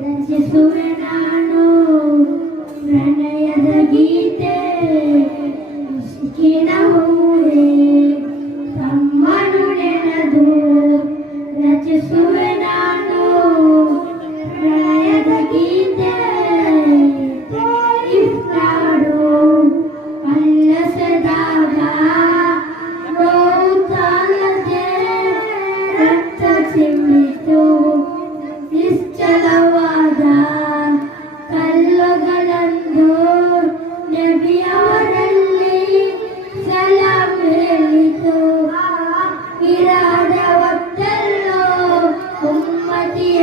ರಚಿಸುವೆ ನಾನು ಪ್ರಣಯದ ಗೀತೆ ಸಿಕ್ಕಿನ ಹೂವೆ ತಮ್ಮನು ನೆನೆದು ರಚಿಸುವೆ ನಾನು ಪ್ರಣಯದ ಗೀತೆ ಇಫ್ತಾರು ಅಲ್ಲಸದಾಗ ನೋವು ತಾಳದೆ ರಕ್ತ ಚಿಮ್ಮಿತು ನಿಶ್ಚಲವಾದ ಕಲ್ಲುಗಳಂದು ನಬಿಯವರಲ್ಲಿ ಸಲಾಂ ಹೇಳಿತು ಇರಾದ ಹೊತ್ತಲ್ಲೋ ಉಮ್ಮತಿಯ